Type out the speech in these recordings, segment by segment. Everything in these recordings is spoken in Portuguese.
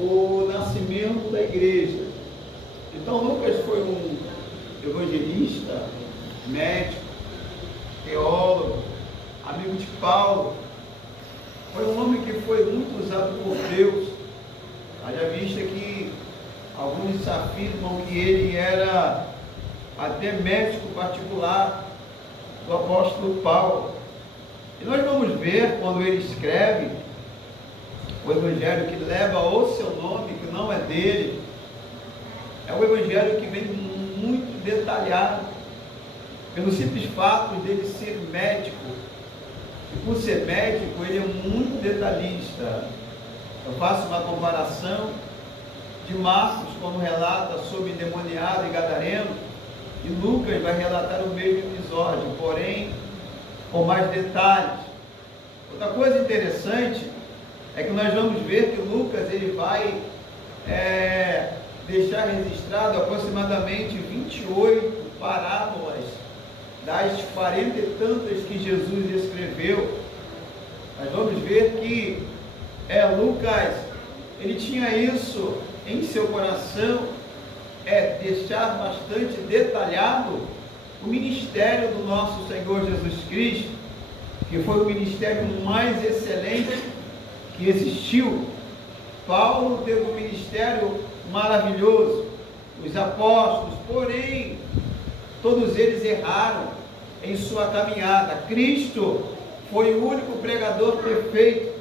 o nascimento da igreja. Então Lucas foi um evangelista, médico, teólogo, amigo de Paulo. Foi um homem que foi muito usado por Deus. Haja vista que alguns afirmam que ele era até médico particular do apóstolo Paulo. E nós vamos ver quando ele escreve o evangelho que leva o seu nome, que não é dele. É um evangelho que vem muito detalhado, pelo simples fato dele ser médico. E por ser médico, ele é muito detalhista. Eu faço uma comparação de Marcos, quando relata sobre endemoniado e gadareno, e Lucas vai relatar o mesmo episódio, porém com mais detalhes. Outra coisa interessante é que nós vamos ver que Lucas ele vai deixar registrado aproximadamente 28 parábolas das 40 e tantas que Jesus escreveu. Nós vamos ver que Lucas, ele tinha isso em seu coração, deixar bastante detalhado o ministério do nosso Senhor Jesus Cristo, que foi o ministério mais excelente que existiu. Paulo teve um ministério maravilhoso, os apóstolos, porém, todos eles erraram em sua caminhada. Cristo foi o único pregador perfeito,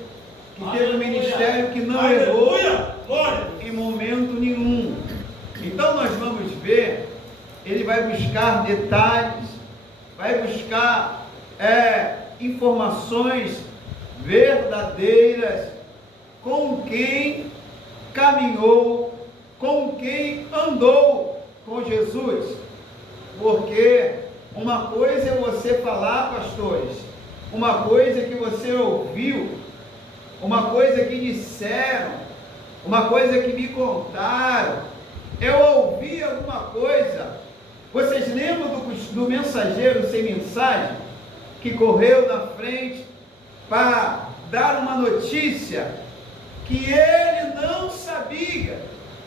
que teve um ministério que não errou em momento nenhum. Então nós vamos ver, ele vai buscar detalhes, vai buscar informações verdadeiras com quem caminhou, com quem andou com Jesus. Porque uma coisa é você falar, pastores, uma coisa é que você ouviu, uma coisa que disseram, uma coisa que me contaram, eu ouvi alguma coisa. Vocês lembram do mensageiro sem mensagem, que correu na frente para dar uma notícia que ele não sabia,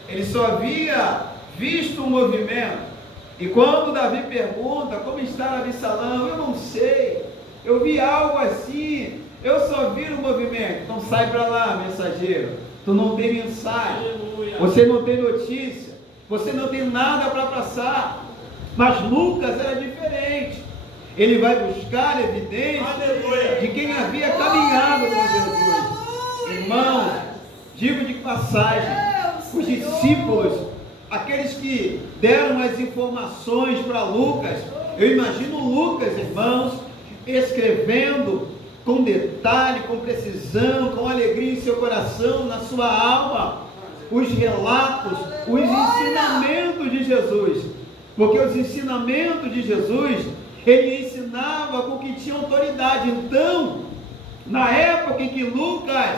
ele só havia visto o movimento. E quando Davi pergunta, como está Absalão? Eu não sei, eu vi algo assim, eu só vi o movimento. Então sai para lá, mensageiro, tu não tem mensagem, aleluia. Você não tem notícia, você não tem nada para passar. Mas Lucas era diferente, ele vai buscar evidência, aleluia, de quem havia caminhado com Jesus. Irmãos, digo de passagem, os discípulos, aqueles que deram as informações para Lucas, eu imagino Lucas, irmãos, escrevendo com detalhe, com precisão, com alegria em seu coração, na sua alma, os relatos, os ensinamentos de Jesus. Porque os ensinamentos de Jesus, ele ensinava com que tinha autoridade. Então, na época em que Lucas,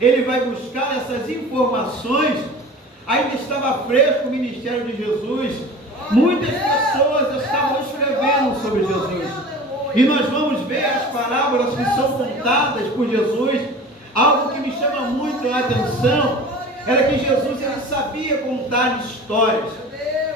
ele vai buscar essas informações, ainda estava fresco o ministério de Jesus, muitas pessoas estavam escrevendo sobre Jesus, e nós vamos ver as parábolas que são contadas por Jesus. Algo que me chama muito a atenção, era que Jesus ele sabia contar histórias,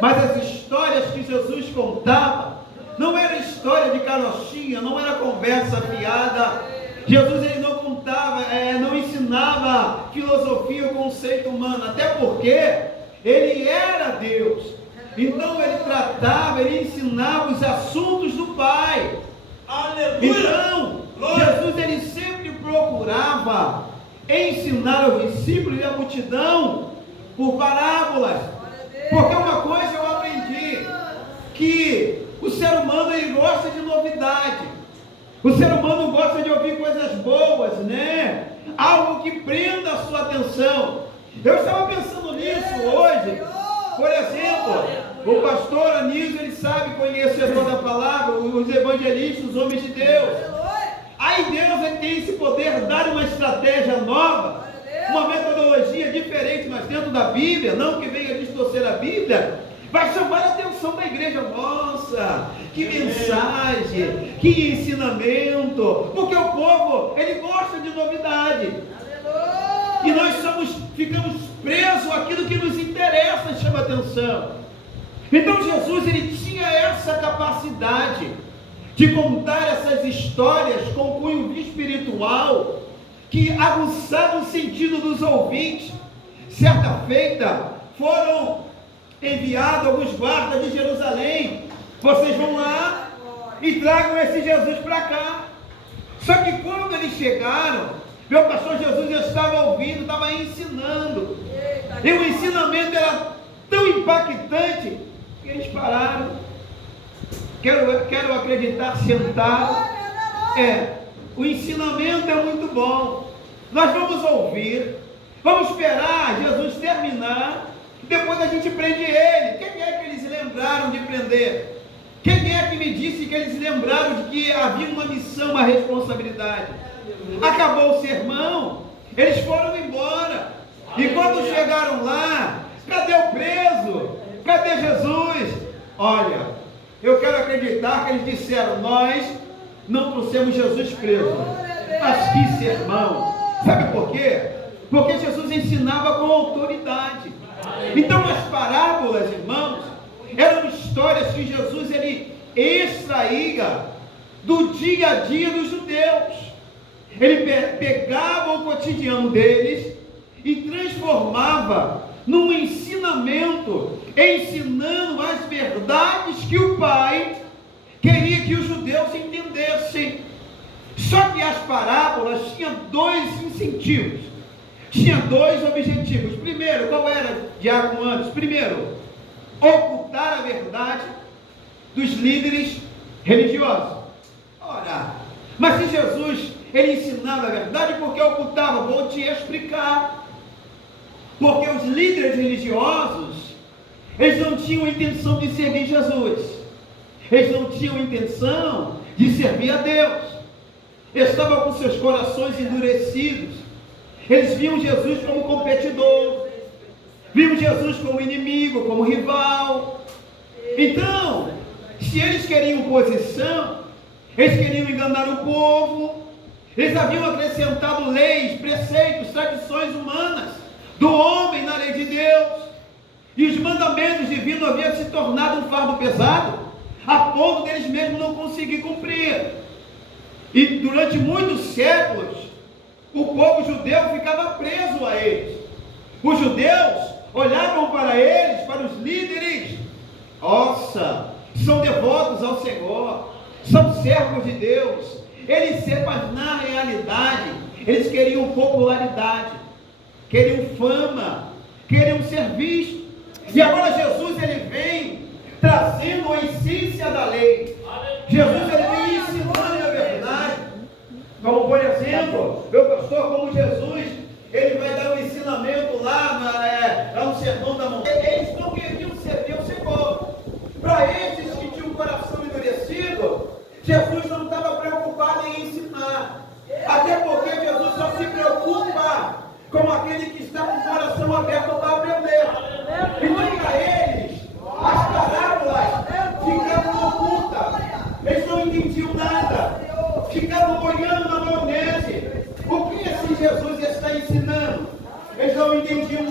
mas as histórias que Jesus contava, não era história de carochinha, não era conversa fiada. Jesus ele não contava, não ensinava filosofia ou conceito humano, até porque ele era Deus. Então ele tratava, ele ensinava os assuntos do Pai. Aleluia. Então Jesus ele sempre procurava ensinar aos discípulos e à multidão por parábolas. Porque uma coisa eu aprendi, que o ser humano ele gosta de novidade. O ser humano gosta de ouvir coisas boas, né? Algo que prenda a sua atenção. Eu estava pensando nisso hoje. Por exemplo, o pastor Anísio, ele sabe, conhecedor da palavra, os evangelistas, os homens de Deus. Aí Deus ele tem esse poder de dar uma estratégia nova, uma metodologia diferente, mas dentro da Bíblia, não que venha distorcer a Bíblia, vai chamar a atenção da igreja. Nossa, que mensagem, que ensinamento, porque o povo, ele gosta de novidade. E nós ficamos presos àquilo que nos interessa e chama atenção. Então Jesus, ele tinha essa capacidade de contar essas histórias com cunho espiritual, que aguçavam o sentido dos ouvintes. Certa feita, foram enviados alguns guardas de Jerusalém: vocês vão lá e tragam esse Jesus para cá. Só que quando eles chegaram, meu pastor Jesus já estava ouvindo, estava ensinando, e o ensinamento era tão impactante que eles pararam. Quero acreditar, sentaram. O ensinamento é muito bom, nós vamos ouvir, vamos esperar Jesus terminar, depois a gente prende ele. Quem é que eles lembraram de prender? Quem é que me disse que eles lembraram de que havia uma missão, uma responsabilidade? Acabou o sermão, eles foram embora. E quando chegaram lá, cadê o preso? Cadê Jesus? Olha, eu quero acreditar que eles disseram: nós não trouxemos Jesus preso. Mas que sermão! Sabe por quê? Porque Jesus ensinava com autoridade. Então as parábolas, irmãos, eram histórias que Jesus ele extraía do dia a dia dos judeus. Ele pegava o cotidiano deles e transformava num ensinamento, ensinando as verdades que o Pai queria que os judeus entendessem. Só que as parábolas tinham dois incentivos, tinha dois objetivos. Primeiro, qual era, Diácono Anderson? Primeiro, ocultar a verdade dos líderes religiosos. Ora, mas se Jesus ele ensinava a verdade, por que ocultava? Vou te explicar. Porque os líderes religiosos, eles não tinham intenção de servir Jesus, eles não tinham intenção de servir a Deus, estavam com seus corações endurecidos. Eles viam Jesus como competidor, viam Jesus como inimigo, como rival. Então, se eles queriam posição, eles queriam enganar o povo. Eles haviam acrescentado leis, preceitos, tradições humanas do homem na lei de Deus, e os mandamentos divinos haviam se tornado um fardo pesado, a ponto deles mesmos não conseguir cumprir. E durante muitos séculos, o povo judeu ficava preso a eles. Os judeus olhavam para eles, para os líderes: nossa, são devotos ao Senhor, são servos de Deus. Eles, mas na realidade, eles queriam popularidade, queriam fama, queriam ser vistos. E agora Jesus ele vem trazendo a essência da lei. Jesus ele vem ensinando a verdade. Como por exemplo, meu pastor, como Jesus, ele vai dar um ensinamento lá no Sermão da Montanha. Eles não queriam servir o Senhor. Para esses que tinham o coração endurecido, Jesus não estava preocupado em ensinar. Até porque Jesus só se preocupa com aquele que está com o coração aberto para aprender. Então para eles, as parábolas ficavam ocultas. Eles não entendiam nada. Ficavam boiando na maionese. O que esse Jesus está ensinando? Eles não entendiam nada.